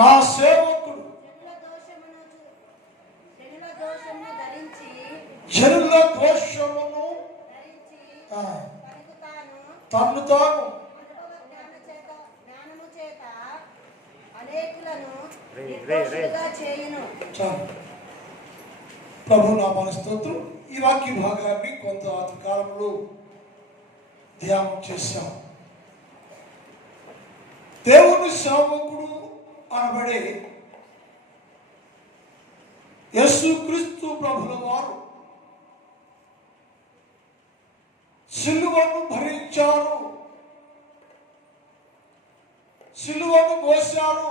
నా సేవకుడు జనుల దోషమును తన్ను తాను ప్రభు నామ స్తోత్రం. ఈ వాక్య భాగాన్ని కొంత కాలంలో ధ్యానం చేశాం. దేవుని సేవకుడు అనబడే యేసుక్రీస్తు ప్రభుల వారు సిలువను భరించారు, సిలువను మోశారు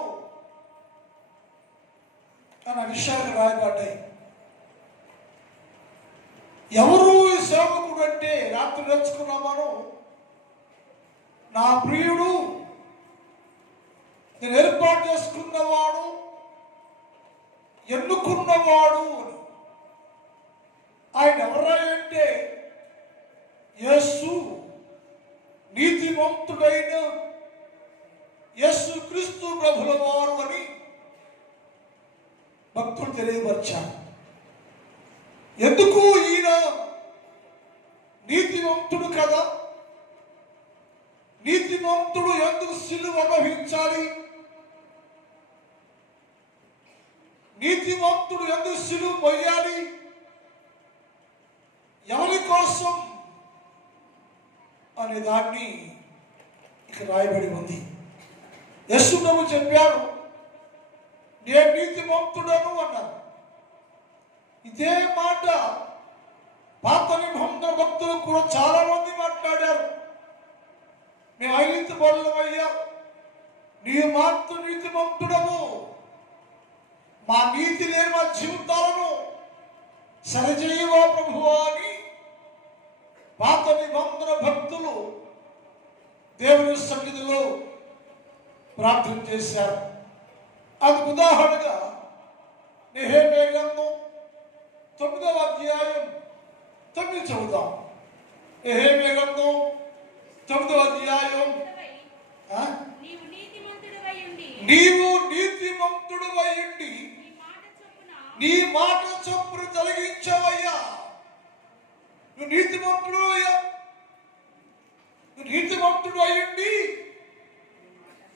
అన్న విషయాలు రాయబడ్డాయి. ఎవరు ఈ సేవకుడు అంటే రాత్రి నేర్చుకున్నామను, నా ప్రియుడు, నేను ఏర్పాటు చేసుకున్నవాడు, ఎన్నుకున్నవాడు. ఆయన ఎవరంటే యేసు, నీతిమంతుడైన యేసుక్రీస్తు ప్రభుల వారు అని భక్తులు తెలియపరిచారు. ఎందుకు ఈయన నీతిమంతుడు కదా, నీతిమంతుడు ఎందుకు సిలువ అనుభవించాలి, నీతిమంతుడు ఎందుకు సిలువ మొయ్యాలి, ఎవరి కోసం అనే దాన్ని ఇక్కడ రాయబడి ఉంది. యేసు ప్రభు చెప్పారు, నేను నీతిమంతుడను అన్నారు. ఇదే మాట పాత నిబంధన భక్తులు కూడా చాలా మంది మాట్లాడారు. మేము ఐదు బోళ్ళమయ్యా, నీ మాత్రం నీతిమంతుడము, మా నీతి లేని మా జీవితాలను సరిచేయవా ప్రభువా అని పాత నిబంధన భక్తులు దేవుని సన్నిధిలో ప్రార్థన చేశారు. అందుకు ఉదాహరణగా నెహెమీయా గ్రంథం 9వ అధ్యాయం 9 చదువుదాం. నెహెమీయా గ్రంథం 9వ అధ్యాయం, నీవు నీతిమంతుడవై ఉండి నీ మాట చొప్పున తొలగించవయ్యా. నువ్వు నీతిమంతుడు అయ్యా, నువ్వు నీతిమంతుడు అయ్యండి.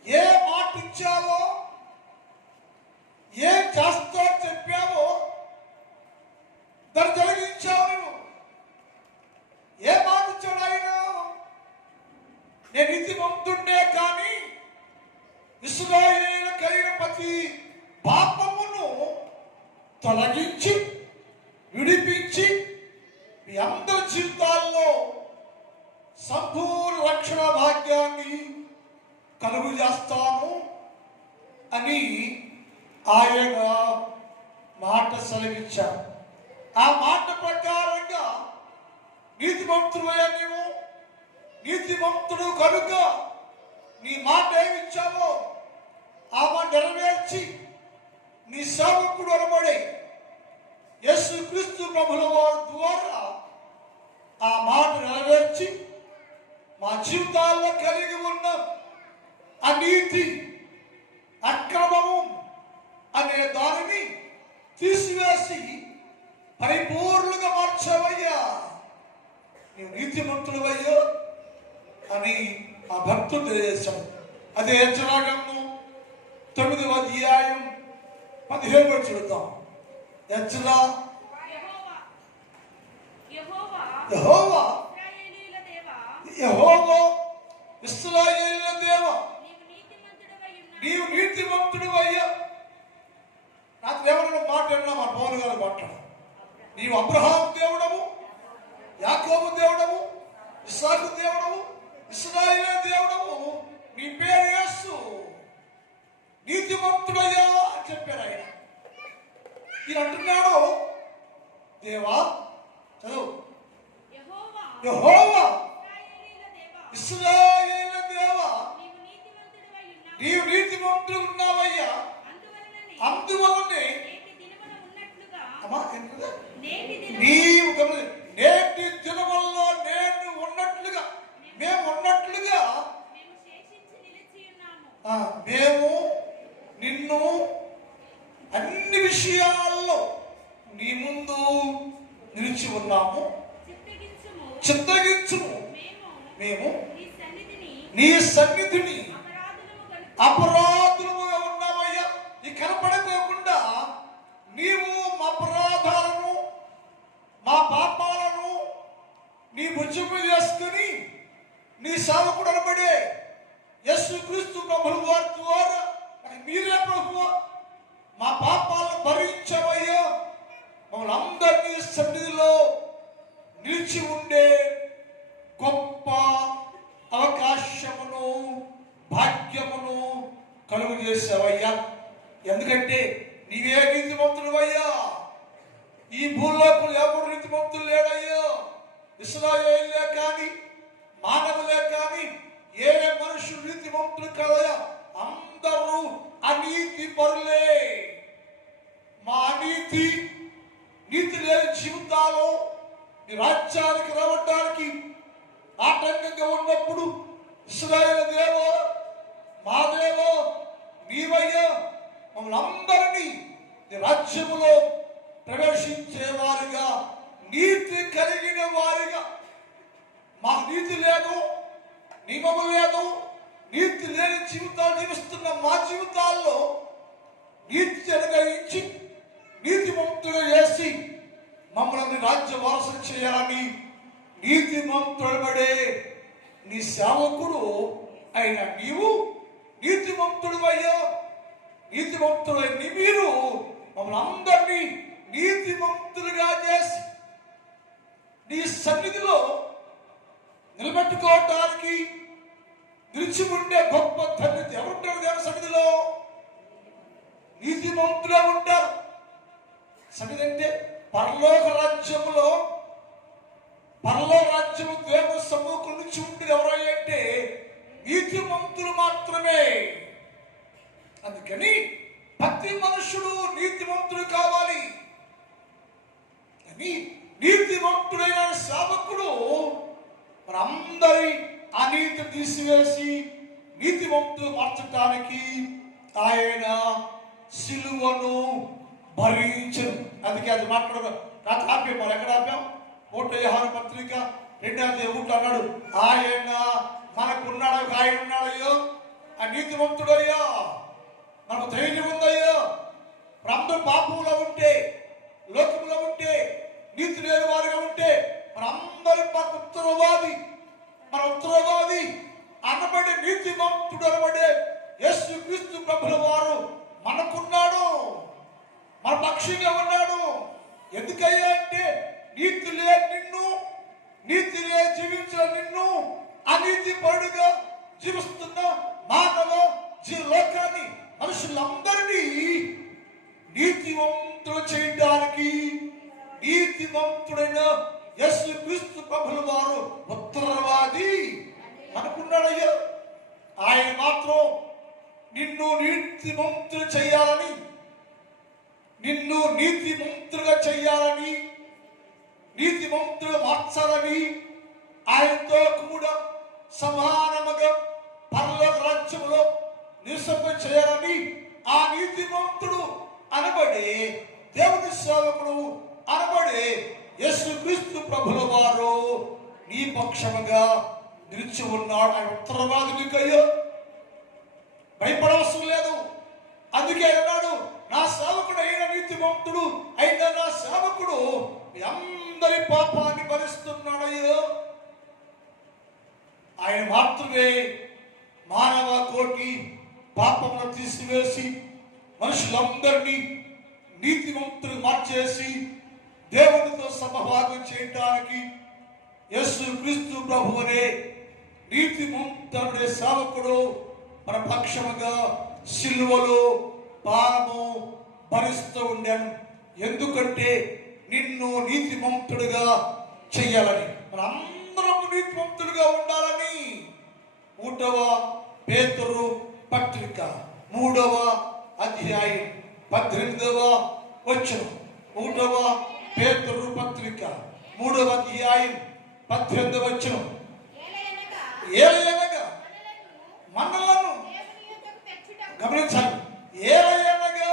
ఏ మాట ఇచ్చావో, ఏం చేస్తా చెప్పావో దాన్ని తొలగించావు. నువ్వు ఏ మాట ఇచ్చాడు ఆయన? నేను నీతిమంతుడే కానీ ఇశ్రాయేలు కలిగిన ప్రతి పాపమును తొలగించి విడిపించి మీ అందరి జీవితాల్లో సంపూర్ణ రక్షణ భాగ్యాన్ని కలుగు చేస్తాను అని ఆయన మాట సెలవిచ్చారు. ఆ మాట ప్రకారంగా నీతిమంతుడయ్యా, నీవు నీతిమంతుడు కనుక నీ మాట ఏమిచ్చావో ఆ మాట నెరవేర్చి నీ సేవకుడు అనబడే యేసుక్రీస్తు ప్రభుల వారి ద్వారా ఆ మాట నెరవేర్చి మా జీవితాల్లో కలిగి ఉన్న అనీతి, అక్రమము అనే దానిని తీసివేసి పరిపూర్ణంగా మార్చవయ్యా. నీవు నీతిమంతుడవయ్యా అని ఆ భక్తుడు తెలియజేశాడు. అదే యెజ్రా గ్రంథం 9వ అధ్యాయం 15 చూద్దాం. యెజ్రా, యెహోవా ఇశ్రాయేలీయుల దేవా, నీవు నీతిమంతుడవయ్యా. రాత్రి ఏమన్నా మాట విన్నా మా పౌలు గారు మాట్లాడు. నీవు అబ్రహాము దేవుడము, యాకోబు దేవుడము, ఇస్సాకు దేవుడము, ఇశ్రాయేలు దేవుడము, నీ పేరు యేసు, నీతిమంతుడయ్యా అని చెప్పారు ఆయన. ఈయన అంటున్నాడు, దేవా చదువు, యెహోవా ఇశ్రాయేలు దేవా, నీవు నీతిమంతుడు ఉన్నావయ్యా. అందువల్లనే నీవు నేటి దినముల్లో నేను ఉన్నట్లుగా, మేము ఉన్నట్లుగా మేము నిన్ను అన్ని విషయాల్లో నీ ముందు నిలిచి ఉన్నాము. చిత్తగించుము. మేము నీ సన్నిధిని అపరాధులుగా ఉన్నామయ్యా. ఈ కనపడకోకుండా నీవు మా అపరాధాలను మా పాపాలను నీ భుజము చేసుకుని నీ సేవకుడు అనబడే యేసుక్రీస్తు ప్రభువు వారి ద్వారా మీరే ప్రభువా మా పాపాలను భరించవయ్యా. మమ్మల్ని అందరినీ సన్నిధిలో నిలిచి ఉండే గొప్ప అవకాశమును భాగ్యమును కలుగు చేసావయ్యా. ఎందుకంటే నీవే నీతిమంతుడువయ్యా. ఈ భూలోకంలో ఎవరు నీతిమంతులు లేడయ్యా. ఇశ్రాయేలులే కానీ మానవులే కానీ ఏ మనుషులు నీతిమంతులు కాదయ్యా. అందరూ అనీతి పరులే. మా అనీతి నీతి లేని జీవితాలు నీ రాజ్యానికి రావడానికి ఆటంకంగా ఉన్నప్పుడు ఇశ్రాయేలు దేవో మా దేవో నీవయ్యా మమ్మల్ని అందరినీ నీ రాజ్యములో ప్రవేశించేవారుగా నీతి కలిగిన వారిగా. మాకు నీతి లేదు, నియమము లేదు, నీతి లేని జీవితాలు జీవిస్తున్న మా జీవితాల్లో నీతి అనుగ్రహించి నీతిమంతులు చేసి మమ్మల్ని రాజ్య వారసులు చేయాలని నీతిమంతుడబడే నీ సేవకుడు అయిన నీవు నీతిమంతుడు అయ్యా. నీతిమంతుడైన మీరు మమ్మల్ని అందరినీ నీతిమంతులుగా చేసి నీ సన్నిధిలో నిలబెట్టుకోవటానికి నిలిచి ఉండే గొప్ప ధన్యత ఎవరుంటారు దేవుని సన్నిధిలో? నీతిమంతులే ఉంటారు. సన్నిధి అంటే పరలోక రాజ్యములో పరలోక రాజ్యము దేవుని సమ్ముఖం నుంచి ఉంటుంది. ఎవరై అంటే నీతిమంతులు మాత్రమే. అందుకని ప్రతి మనుషుడు నీతిమంతుడు కావాలి అని నీతిమంతుడైన సేవకుడు మనందరి అనీతి తీసివేసి నీతిమంతులు మార్చడానికి ఆయన సిలువను భరించను. అందుకే అది మాట్లాడదు. నాకు ఆపాం. మరి ఎక్కడ ఆపాం? 1 యోహాను పత్రిక 2:1 అన్నాడు, ఆయన మనకున్నాడు. ఆయన ఉన్నాడయ్యో, ఆ నీతిమంతుడయ్యా, మనకు ధైర్యం ఉందయ్యా. అందరూ పాపంలో ఉంటే, లోకంలో ఉంటే, నీతి లేని వారిగా ఉంటే మనందరి మనకు మన ఉత్తరవాది అనబడే నీతిమంతుడు అనబడే యేసుక్రీస్తు ప్రభుల వారు మనకున్నాడు, మన పక్షంగా ఉన్నాడు. ఎందుకయ్యా అంటే నీతి లేని నిన్ను, నీతి లేని జీవించిన నిన్ను అనీతి పరుడుగా జీవిస్తున్న మానవ లోకాన్ని మనుషులందరినీ నీతివంతులు చేయడానికి నీతివంతుడైన యేసుక్రీస్తు ప్రభుల వారు ఉత్తరవాది అనుకున్నాడయ్యా. ఆయన మాత్రం నిన్ను నీతిమంతులు చేయాలని, నిన్ను నీతిమంతులుగా చేయాలని, నీతిమంతులు మార్చాలని, ఆయనతో కూడా సమానముగా పరలోక రాజ్యములో నివసింప చేయాలని ఆ నీతిమంతుడు అనబడే దేవుని సేవకుడు అనబడే యేసుక్రీస్తు ప్రభుల వారు నీ పక్షముగా నిలిచి ఉన్నాడు. ఆయన ఉత్తరవాది. నీకయ్యో భయపడవలసిన లేదు. అందుకే అన్నాడు, నా సేవకుడు అయిన నీతిమంతుడు అయిన నా సేవకుడు మీ అందరి పాపాన్ని భరిస్తున్నాడయ్యో. ఆయన మాత్రమే మానవ కోటి పాపమును తీసివేసి మనుషులందరినీ నీతిమంతులు మార్చేసి దేవునితో సమభాగం చేయడానికి యేసుక్రీస్తు ప్రభువునే నీతిమంతుడే సేవకుడు మన పక్షముగా సిలువలో పాపము భరిస్తూ ఉండాను. ఎందుకంటే నిన్ను నీతిమంతుడుగా చెయ్యాలని, మనందరం నీతిమంతులుగా ఉండాలని. 1వ పేతురు పత్రిక 3వ అధ్యాయం 18వ వచనం. 1వ పేతురు పత్రిక 3వ అధ్యాయం 18వ వచనం. ఏలయనగా మనలను గమనించాలి. ఏలయనగా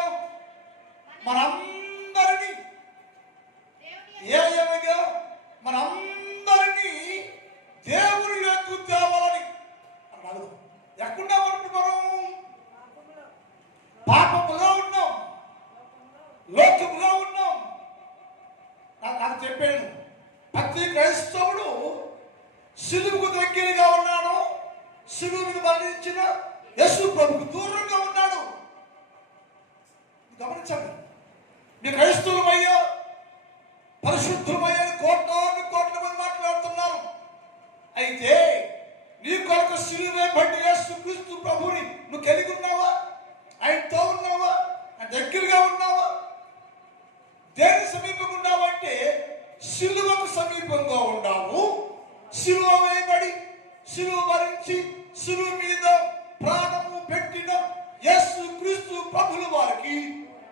చెప్పాను, ప్రతి క్రైస్తవుడు సిలువుకు దగ్గరగా ఉన్నాడు, సిలువు మీద మరణించిన యేసు ప్రభుకు దూరంగా ఉన్నాడు. గమనించండి. మీ క్రైస్తవులమయ్యా, పరిశుద్ధులమయ్యా కోట్లాను కోట్ల మంది మాట్లాడుతున్నారు. అయితే నీ కొరకు సిలువే బండి యేసు క్రీస్తు ప్రభుని నువ్వు కలిగి ఉన్నావా? ఆయనతో ఉన్నావా? ఆయన దగ్గరగా ఉన్నావా? దేని సమీపంగా ఉన్నావు అంటే సిలువకు సమీపంగా ఉన్నావు. సిలువ వేయబడి, సిలువ భరించి, సిలువ మీద ప్రాణము పెట్టిన యేసు క్రీస్తు ప్రభుల వారికి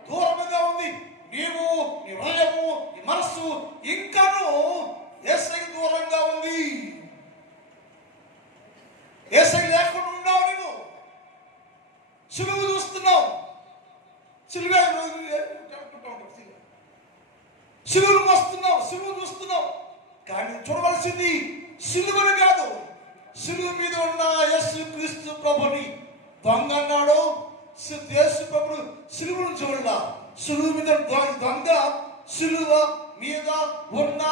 దూరముగా ఉంది. నీవు, నీ హృదయము, నీ మనస్సు ఇంకాను యేసయ్య దూరంగా ఉంది. యేసయ్య లేకుండా ఉన్నావు. నీవు సిలువ చూస్తున్నావు, సిలువను వస్తున్నావు, సిలువ చూస్తున్నావు. కానీ చూడవలసింది సిలువను కాదు, సిలువ మీద ఉన్న యేసు క్రీస్తు ప్రభుని. దొంగ అన్నాడు, యేసు ప్రభుడు సిలువను చూడలా. సిలువ మీద దొంగ సిలువ మీద ఉన్న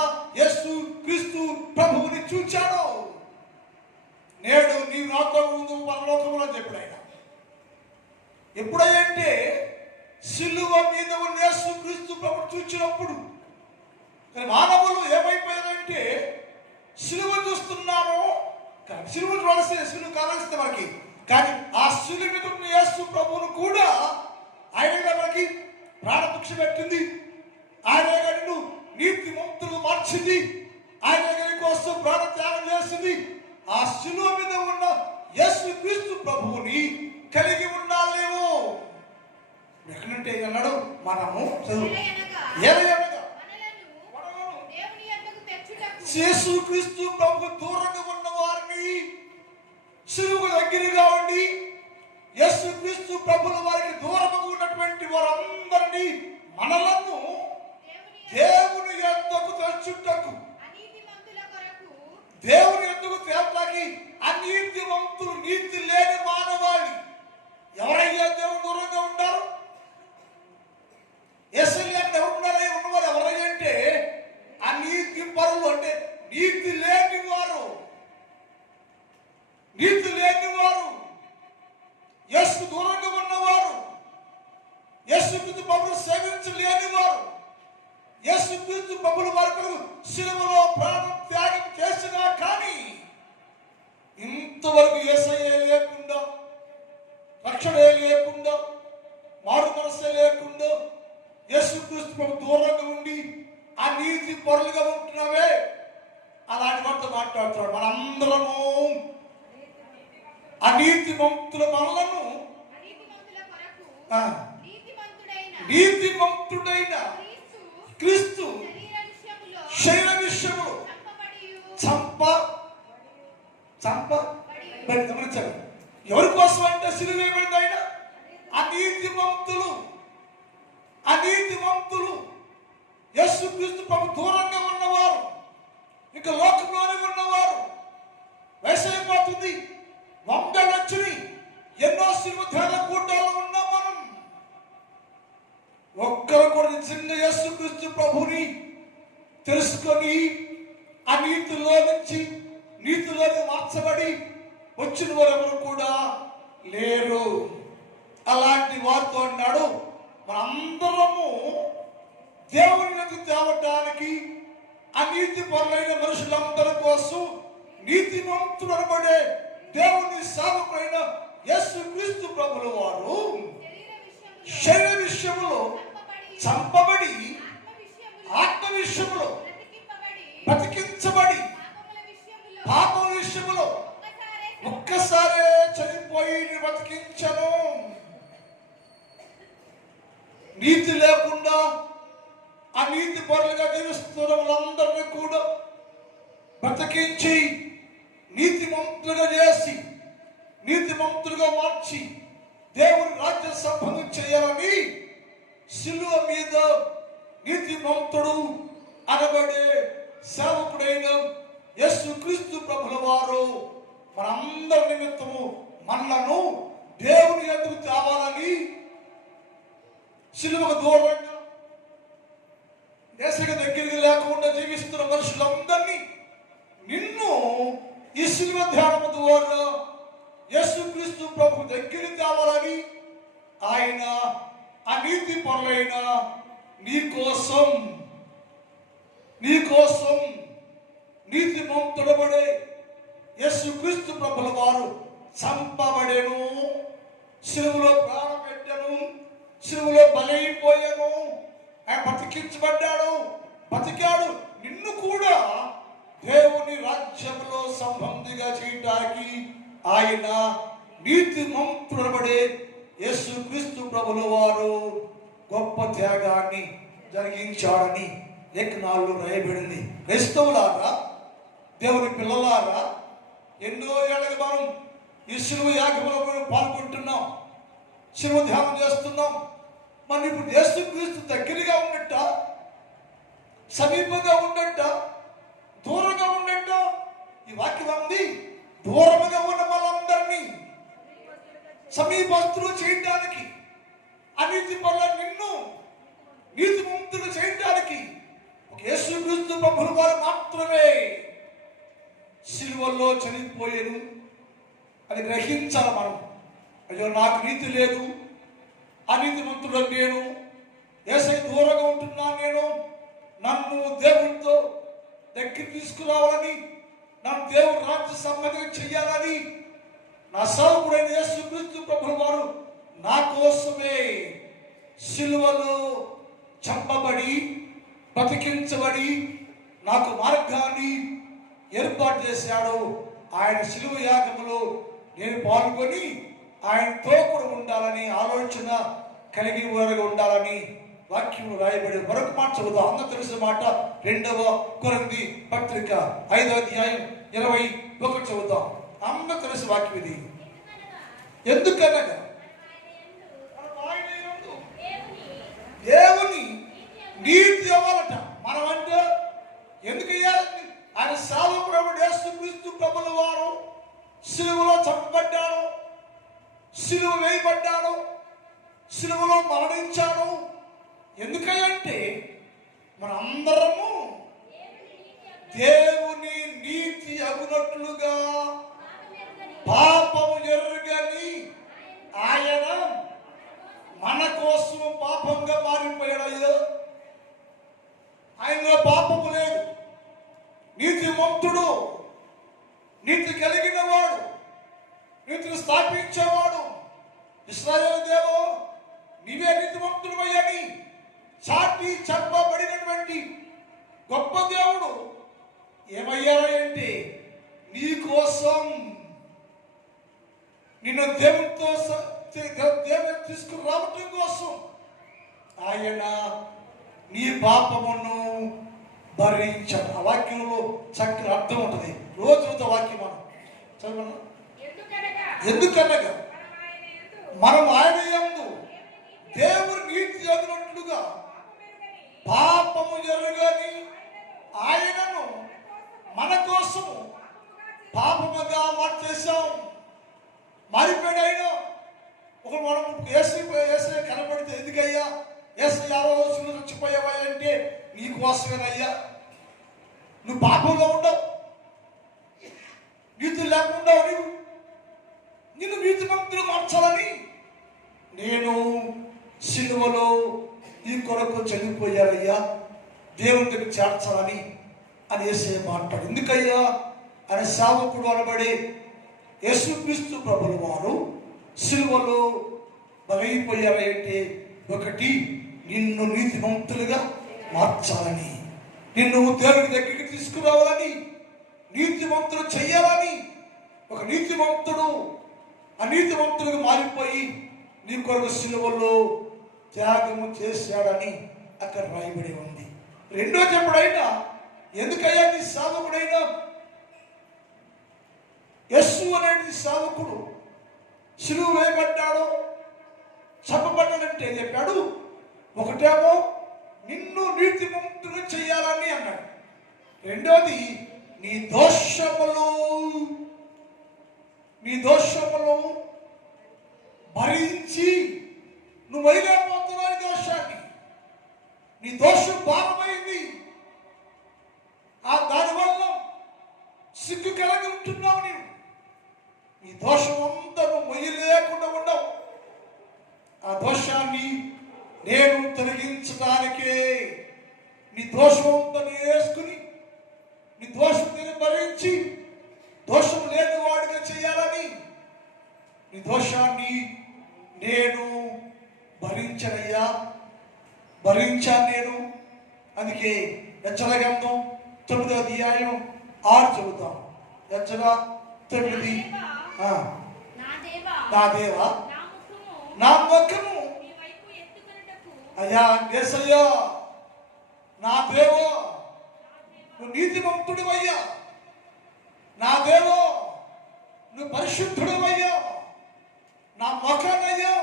యేసు క్రీస్తు ప్రభువుని చూచాడు. నేడు నీ నాతో ముందు పరలోకంలో చెప్పాడు ఆయన. ఎప్పుడంటే సిలువ మీద ఉన్న యేసు క్రీస్తు ప్రభుని చూచినప్పుడు. మానవులు ఏమైపోయారంటే సిలువ చూస్తున్నాము, సిలువ చూడాల్సిన, సిలువ కావాల్సింది మనకి. కానీ ఆ సిలువ మీద ఉన్న యేసు ప్రభువును కూడా ఆయన మనకి ప్రాణభిక్ష పెట్టింది. ఆయన నిన్ను నీతి మంతులు మార్చింది. ఆయన నీ కోసం ప్రాణ త్యాగం చేసింది. ఆ సిలువ మీద ఉన్న యేసు క్రీస్తు ప్రభువుని కలిగి ఉండాలేమో. ఎక్కడంటే అన్నాడు, మనము యేసు క్రీస్తు ప్రభువు దూరంగా ఉన్న వారిని, సిలువకు దగ్గరగా ఉండి యేసు క్రీస్తు ప్రభుల వారికి దూరంగా ఉన్నటువంటి వారందరినీ, మనలను దేవుని యొద్దకు తెచ్చుటకు, దేవుని యొద్దకు తేవటానికి అనీతిమంతులు, నీతి లేని మానవాళి ఎవరయ్యా దేవుని దూరంగా ఉంటారు? యేసయ్య ఎవరున్నారై ఉన్నవారు ఎవరయ్యా అంటే అనీతి పరులు, అంటే నీతి లేని వారు. నీతి లేని వారు, యేసు దూరంగా ఉన్నవారు, యేసు క్రీస్తు ప్రభువును సేవించలేని వారు, యేసు క్రీస్తు ప్రభువుల వరకు సిలువలో ప్రాణం త్యాగం చేసినా కానీ ఇంతవరకు యేసయ్య లేకుండా, రక్షణే లేకుండా, మారు మనసే లేకుండా యేసు క్రీస్తు ప్రభు దూరంగా ఉండి ఆ నీతి పరులుగా ఉంటున్నావే, అలాంటి వాటితో మాట్లాడుతున్నాడు. మనందరము అనీతి మంతుల మనలను నీతిమంతుడైన క్రీస్తు శరీర విషయములో గమనించాలి. ఎవరి కోసం అంటే సిలువ వేయబడింది ఆయన. అనీతిమంతులు యేసు క్రీస్తు ప్రభు దూరంగా ఉన్నవారు, ఇంకా లోకంలోనే ఉన్నవారు. వయసైపోతుంది, వందలు వచ్చినాయి, ఎన్నో సిలువ ధ్యాన కూటాలు ఉన్నాం మనం. ఒక్కరు కూడా నిజంగా యేసు క్రీస్తు ప్రభుని తెలుసుకొని ఆ నీతిలో నుంచి నీతిలోకి మార్చబడి వచ్చిన వారు ఎవరు కూడా లేరు. అలాంటి వారితో అన్నాడు, మనందరము దేవుని ఎదుగు తేవటానికి అనీతి పరులైన మనుషులందరి కోసం నీతిమంతుడు అనబడే దేవుని సేవకుడైన యేసు క్రీస్తు ప్రభుల వారు శరీర విషయంలో చంపబడి, ఆత్మ విషయంలో బ్రతికించబడి, పాపం విషయంలో ఒక్కసారే చనిపోయి బ్రతికించను. నీతి లేకుండా అనీతి పరులుగా జీవిస్తున్న వాళ్ళందరినీ కూడా బ్రతికించి నీతిమంతులుగా చేసి, నీతిమంతులుగా మార్చి దేవుని రాజ్య సంపద చేయాలని సిలువ మీద నీతిమంతుడు అనబడే సేవకుడైన యేసు క్రీస్తు ప్రభుల వారు మనందరి నిమిత్తము మనలను దేవుని ఎదుగు తేవాలని సిలువకు దూరంగా ఏసైకి దగ్గరికి లేకుండా జీవిస్తున్న మనుషులందరినీ నిన్ను ఈ శిలువ ధ్యానము ద్వారా యేసుక్రీస్తు ప్రభు దగ్గరికి తేవాలని ఆయన అనీతి పరులైన నీకోసం నీతిమంతుడబడే యేసుక్రీస్తు ప్రభుల వారు చంపబడెను, శిలువలో ప్రాణం పెట్టెను, శిలువలో బలైపోయాను, ఆయన బతికాడు. నిన్ను కూడా దేవుని రాజ్యంలో సంబంధిగా చేయడానికి ఆయన నీతిమంతుడబడే యేసుక్రీస్తు ప్రభుల వారు గొప్ప త్యాగాన్ని జరిగించాడని లేఖనాల్లో రాయబడింది. క్రైస్తవులారా, దేవుని పిల్లలారా, ఎన్నో ఏళ్ళకి మనం ఈ శిలువ యాగంలో పాల్గొంటున్నాం, శిలువ ధ్యానం చేస్తున్నాం. మనం ఇప్పుడు యేసుక్రీస్తు దగ్గరగా ఉన్నట్ట, సమీపంగా ఉన్నట్ట, దూరంగా ఉన్నట్ట? ఈ వాక్యం ఉంది, దూరంగా ఉన్న వాళ్ళందరినీ సమీపస్తులు చేయడానికి, అనీతి పనుల నిన్ను నీతిమంతులు చేయడానికి యేసుక్రీస్తు ప్రభువు వారు మాత్రమే శిలువలో చనిపోయాను అని గ్రహించాలి మనం. అయ్యో, నాకు నీతి లేదు, అనీతిమంతుడు నేను, యేసయ్య దూరంగా ఉంటున్నాను, నేను నన్ను దేవునితో దగ్గర తీసుకురావాలని, నన్ను దేవుని రాజ్య సంబంధంగా చెయ్యాలని నా సేవకుడైన యేసుక్రీస్తు ప్రభువు వారు నా కోసమే శిలువలో చంపబడి బతికించబడి నాకు మార్గాన్ని ఏర్పాటు చేశాడు. ఆయన శిలువ యాగములో నేను పాల్గొని ఆయనతో కూడా ఉండాలని ఆలోచన కలిగి వారుగా ఉండాలని వాక్యం రాయబడి మరొక మాట చదువుతాం. అందరూ తెలిసిన మాట 2వ కొరింథీ పత్రిక 5వ అధ్యాయం 21 చదువుతాం. అందరూ తెలిసిన వాక్యం ఇది. ఎందుకనగా దేవుని నీతి అవ్వాలట. మనం అంటే ఎందుకు అయ్యాలి? ఆయన సేవకుడు యేసుక్రీస్తు ప్రభుల వారు శిలువలో చంపబడ్డాడు, శిలువ వేయబడ్డాడు, శిలువలో మరణించాడు. ఎందుకంటే మనందరము దేవుని నీతి అగునట్లుగా పాపము ఎరుగని ఆయన మన కోసం పాపంగా మారిపోయాడు. అయ్యో, ఆయనలో పాపము లేదు, నీతిమంతుడు, నీతి కలిగిన వాడు, నీతిని స్థాపించేవాడు. ఇశ్రాయేలు దేవో, నీవే నీతిమంతుడమయ్యని చాటి చెప్పబడినటువంటి గొప్ప దేవుడు ఏమయ్యాడంటే నీ కోసం నిన్ను దేవునితో దేవుని తీసుకురావటం కోసం ఆయన నీ పాపమును భరించాడు. ఆ వాక్యంలో చక్కని అర్థం ఉంటుంది. రోజుతో వాక్యం మనం చదవను. ఎందుకనగా మనం ఆయన యందు దేవుని నీతి ఎదునట్లుగా పాపము జరగని ఆయనను మన కోసము పాపముగా మార్చేశాం. మారిపోయాడు ఆయన. ఒకరు మనం ఏసై కనబడితే ఎందుకయ్యా ఏసై యారో రోజులు చచ్చిపోయావా అంటే నీకోసమేనయ్యా. నువ్వు పాపంలో ఉండవు, నీతులు లేకుండా నిన్ను నీతిమంతులు మార్చాలని నేను సిలువలో ఈ కొరకు చనిపోయారయ్యా, దేవుని దగ్గర చేర్చాలని అని యేసయ్య మాట్లాడు. ఎందుకయ్యా ఆయన సేవకుడు అనబడే యేసుక్రీస్తు ప్రభుల వారు సిలువలో బలైపోయారంటే ఒకటి నిన్ను నీతిమంతులుగా మార్చాలని, నిన్ను దేవుని దగ్గరికి తీసుకురావాలని, నీతిమంతులు చెయ్యాలని. ఒక నీతిమంతుడు అనీతిమంతులుగా మారిపోయి నీ కొరకు సిలువలో త్యాగము చేశాడని అక్కడ రాయబడి ఉంది. రెండో చెప్పుడైనా ఎందుకయ్యా నీ సేవకుడైనా యస్సు అనేది సేవకుడు సిలువ వేయబడ్డాడు, చంపబడ్డాడంటే చెప్పాడు. ఒకటేమో నిన్ను నీతిమంతులు చేయాలని అన్నాడు. రెండోది నీ దోషములు భరించి నువ్వు వైలేకపోతున్నావు. దోషాన్ని నీ దోషం భారమైంది, దోషాన్ని నేను తొలగించడానికే, నీ దోషంతో వేసుకుని నీ దోషం నేను భరించి దోషం లేని వాడిగా చేయాలని నీ దోషాన్ని నేను భరించనయ్యా, భరించాను నేను. అందుకే హెచ్చల గ్రంథం 9వ అధ్యాయం 6 చెబుతాం. హెచ్చల 9. నా దేవా నా ముఖము అయ్యా యేసయ్యా, నా దేవా నువ్వు నీతిమంతుడివయ్యా, నా దేవా నువ్వు పరిశుద్ధుడివయ్యా, నా ముఖానయ్యా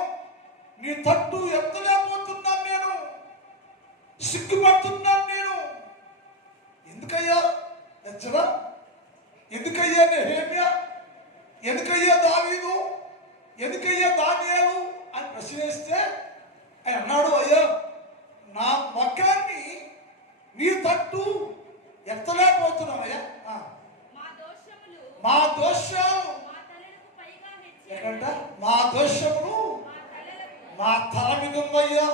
నీ తట్టు ఎత్తలేకపోతున్నాను, నేను సిగ్గుపడుతున్నాను నేను. ఎందుకయ్యా హెచ్చరా, ఎందుకయ్యా నెహెమ్యా, ఎందుకయ్యా దావీదు, ఎందుకయ్యా దానియేలు అని ప్రశ్నిస్తే ఆయన అన్నాడు, అయ్యా నా ముఖాన్ని నీ తట్టు ఎత్తలేకపోతున్నావయ్యా, మా దోషాలు ఎక్కడంట, మా దోషములు మా తల మీద ఉందయ్యా,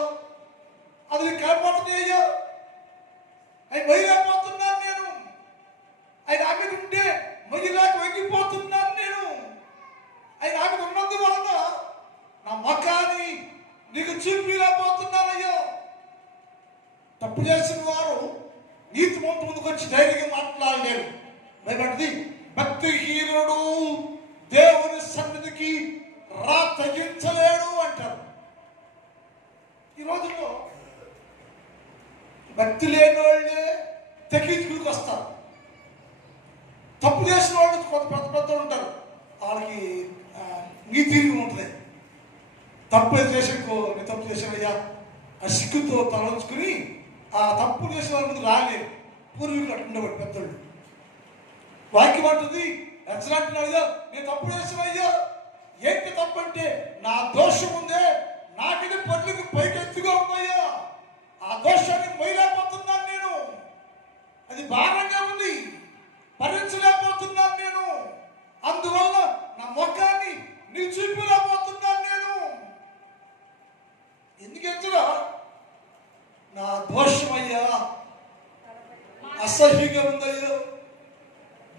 అది కనపడుతుంది అయ్యా, అవి మొయ్యలేకపోతున్నాను నేను, ఆయన ఆమె ఉంటే మొయ్యలేక వెగిపోతున్నాను నేను, ఆయన ఆమె ఉన్నందువలన నా ముఖాన్ని నీకు చూపిలేకపోతున్నానయ్యా. తప్పు చేసిన వారు నీతి మంతు ముందుకు వచ్చి ధైర్యంగా మాట్లాడలేరు. భయపడింది భక్తిహీనుడు దేవుని సన్నిధికి తగ్గించలేడు అంటారు. ఈ రోజుల్లో భక్తి లేని వాళ్ళే తెగించుకుని వస్తారు. తప్పు చేసిన వాళ్ళు కొంత పెద్ద పెద్ద ఉంటారు, వాళ్ళకి నీతి ఉంటుంది. తప్పు చేసేకో నేను తప్పు చేసావయ్యా ఆ సిగ్గుతో తలంచుకుని ఆ తప్పు చేసిన వాళ్ళ ముందు రాలేదు. పూర్వీకులు అట్టుండేవాడు పెద్దోళ్ళు. వాక్యం అంటుంది, ఎచ్చలంటున్నాడుగా నేను తప్పు చేసావయ్యా, ఏంటి తప్పు అంటే నా దోషం ఉందే, నా మీద పనులకి పైకెత్తుగా ఉందయ్యా, ఆ దోషాన్ని మొయ్యలేకపోతున్నాను నేను, అది భారంగా ఉంది, భరించలేకపోతున్నాను నేను, అందువల్ల నా ముఖాన్ని నీ చూపిలేకపోతున్నాను నేను. ఎందుకెందుగా నా దోషమయ్యా అసహ్యంగా ఉందయ్యా,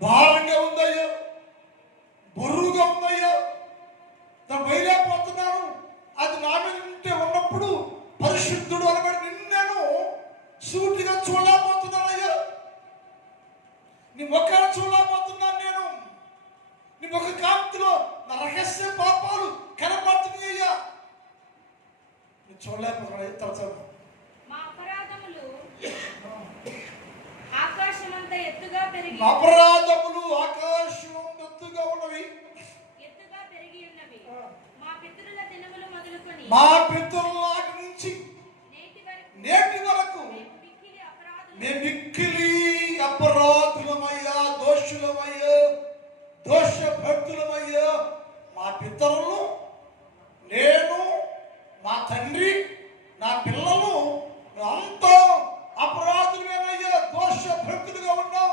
భారంగా ఉందయ్యా, బరువుగా ఉందయ్యా, నేను వేయలేకపోతున్నాను. అది నా మీద ఉంటే ఉన్నప్పుడు పరిశుద్ధుడు అనబడి నిన్ను నేను సూటిగా చూడలేకపోతున్నానయ్యా, నీ ముఖాన్ని చూడలేకపోతున్నాను నేను, నీ ముఖ కాంతిలో నా రహస్య పాపాలు కనపడుతున్నాయ్యా, నేను చూడలేకపోతున్నాను. తరచు అపరాధములు ఆకాశం ఎత్తుగా ఉన్నవి, మా పితరుల నాటి నుంచి నేటి వరకు మేము మిక్కిలి అపరాధులమయ్యా, దోషులమయ్యా, దోష భక్తులమయ్యా. మా పితరులు, నేను, మా తండ్రి, నా పిల్లలు అంతా అపరాధులమేనయ్యా, దోష భక్తులుగా ఉన్నాం,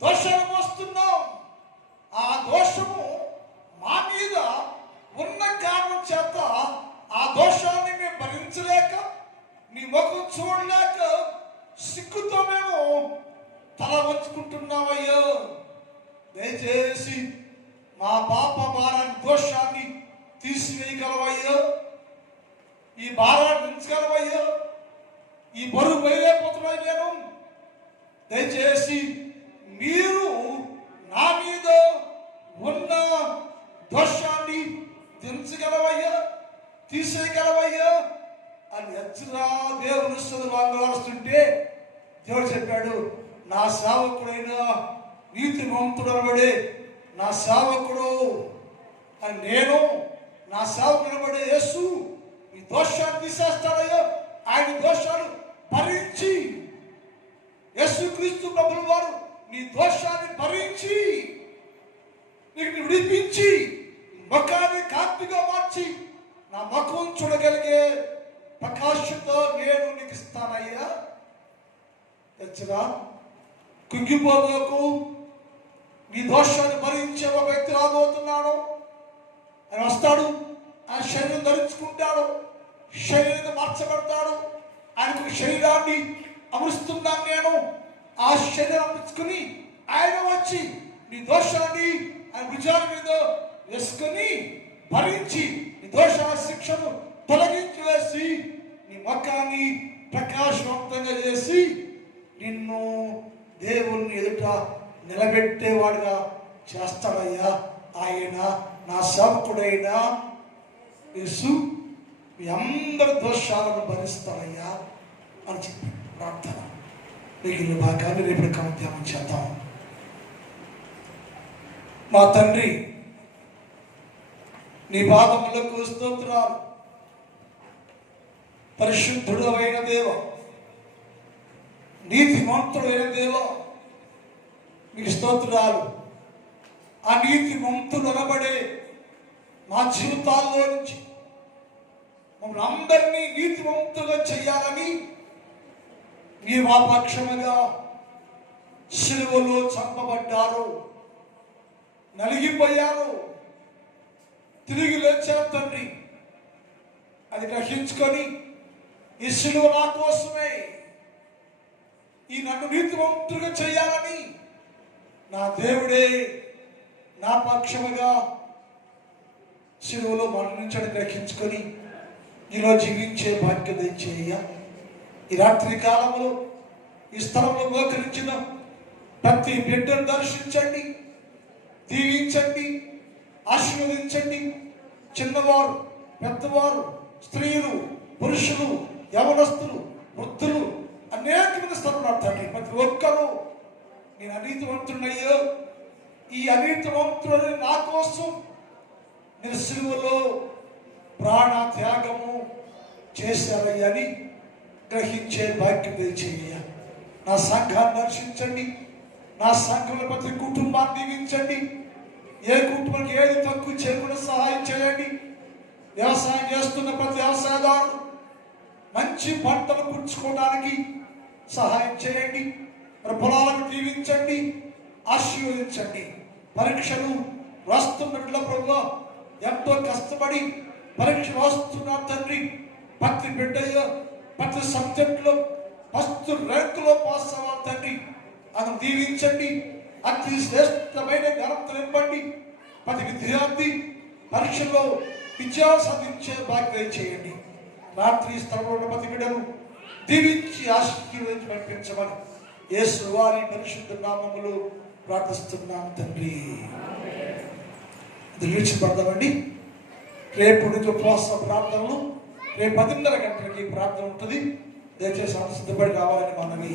దోషాలు మోస్తున్నాం. ఆ దోషము మా మీద ఉన్న కారణం చేత ఆ దోషాన్ని మేము భరించలేక, నీ ముఖం చూడలేక సిగ్గుతో మేము తల వంచుకుంటున్నామయ్యో. దయచేసి మా పాప భారాన్ని, దోషాన్ని తీసివేయగలవయ్యో, ఈ భారాన్ని ఉంచగలవయ్యో, ఈ బరువు వేయలేకపోతున్నాయి నేను. దయచేసి మీరు నా మీద ఉన్న దోషాన్ని దించగలవయ్యా, తీసేయగలవయ్యా అని ఎచ్చరా దేవుని వాంగలాడుతుంటే దేవుడు చెప్పాడు, నా సేవకుడైన నీతిమంతుడు అనబడే నా సేవకుడు అని నేను, నా సేవకుడు అనబడే యేసు ఈ దోషాన్ని తీసేస్తాడయ్యా. ఆయన దోషాలు భరించి, యేసుక్రీస్తు ప్రభుల వారు నీ దోషాన్ని భరించి నీకు విడిపించి ముఖాన్ని కాంతిగా మార్చి నా ముఖం చూడగలిగే ప్రకాశంతో నేను నీకు ఇస్తానయ్యా. తెచ్చరా కుంగిపోబోకు, నీ దోషాన్ని భరించే ఒక వ్యక్తి రాబోతున్నాడు. ఆయన వస్తాడు, ఆ శరీరం ధరించుకుంటాడు, శరీరంగా మార్చబడతాడు. ఆయనకు శరీరాన్ని అమరుస్తున్నాను నేను. ఆ శరీరం అమర్చుకుని ఆయన వచ్చి నీ దోషాన్ని ఆయన భుజాల మీద వేసుకొని భరించి నీ దోషాల శిక్షను తొలగించి వేసి నీ ముఖాన్ని ప్రకాశవంతంగా చేసి నిన్ను దేవుని ఎదుట నిలబెట్టేవాడుగా చేస్తాడయ్యా. ఆయన నా సేవకుడైన యేసు మీ అందరి దోషాలను భరిస్తాడయ్యా అని చెప్పి ప్రార్థన. మిగిలిన భాగాన్ని రేపు ధ్యానం చేద్దాం. మా తండ్రి, నీ పాదములకు స్తోత్రాలు. పరిశుద్ధుడు అయిన దేవ, నీతిమంతుడైన దేవ, మీకు స్తోత్రాలు. ఆ నీతిమంతులు అనబడే మా జీవితాల్లో నుంచి మమ్మల్ని అందరినీ నీతిమంతులుగా చేయాలని మీరు మా పక్షముగా సిలువలో చంపబడ్డారు, నలిగిపోయారు, తిరిగి లేచారు తండ్రి. అది గ్రహించుకొని ఈ సిలువ నా కోసమే, ఈ నన్ను నీతిమంతులుగా చేయాలని నా దేవుడే నా పక్షముగా సిలువలో మరణించడం గ్రహించుకొని నీలో జీవించే భాగ్యత చేయ. ఈ రాత్రి కాలంలో ఈ స్థలంలో మోకరించిన ప్రతి బిడ్డను దర్శించండి, దీవించండి, ఆశీర్వదించండి. చిన్నవారు, పెద్దవారు, స్త్రీలు, పురుషులు, యవనస్తులు, వృద్ధులు, అనేకమైన స్థలంలో తండ్రి ప్రతి ఒక్కరూ నేను అనీతివంతుడయ్యో, ఈ అనీతివంతుడు నా కోసం నేను సిలువలో ప్రాణ త్యాగము చేశారయ్యని గ్రహించే భాగ్యం చేయ. నా సంఘాన్ని దర్శించండి, నా సంఘంలో ప్రతి కుటుంబాన్ని దీవించండి. ఏ కుటుంబానికి ఏది తక్కువ చేయకుండా సహాయం చేయండి. వ్యవసాయం చేస్తున్న ప్రతి వ్యవసాయదారుడు మంచి పంటలు పుచ్చుకోవడానికి సహాయం చేయండి. మరి పొలాలను దీవించండి, ఆశీర్వదించండి. పరీక్షలు రాస్తున్నట్ల ప్రభు ఎంతో కష్టపడి పరీక్ష రాస్తున్నారు తండ్రి. ప్రతి బిడ్డయ్య ప్రతి సబ్జెక్టులో ఫస్ట్ ర్యాంకులో పాస్ అవ్వాలి తండ్రి. అతను దీవించండి, అతి శ్రేష్టమైన ఘనత నింపండి. ప్రతి విద్యార్థి పరీక్షలో విజయాలు సాధించే భాగ్యం చేయండి. రాత్రి స్థలంలో ఉన్న ప్రతి బిడ్డను దీవించి ఆశీర్వదించి పంపించమని యేసు వారి పరిశుద్ధ నామములో ప్రార్థిస్తున్నాం తండ్రి. ఇది నిలిచిపడదామండి. రేపు నుంచి ఉపవాస ప్రార్థనలు, రేపు 10:30 గంటలకి ప్రార్థన ఉంటుంది. దయచేసి అంత సిద్ధపడి రావాలని మనవి.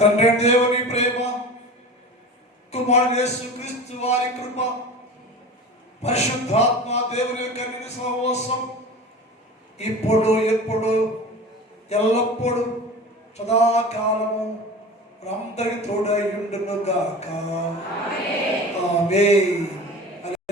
తండ్రి దేవుని ప్రేమ, కుమారుడు యేసుక్రీస్తు వారి కృప, పరిశుద్ధాత్మ దేవుని యొక్క నిత్య సహవాసం ఇప్పుడు ఎప్పుడు ఎల్లప్పుడు సదాకాలము అందరి తోడై ఉండును గాక. ఆమేన్.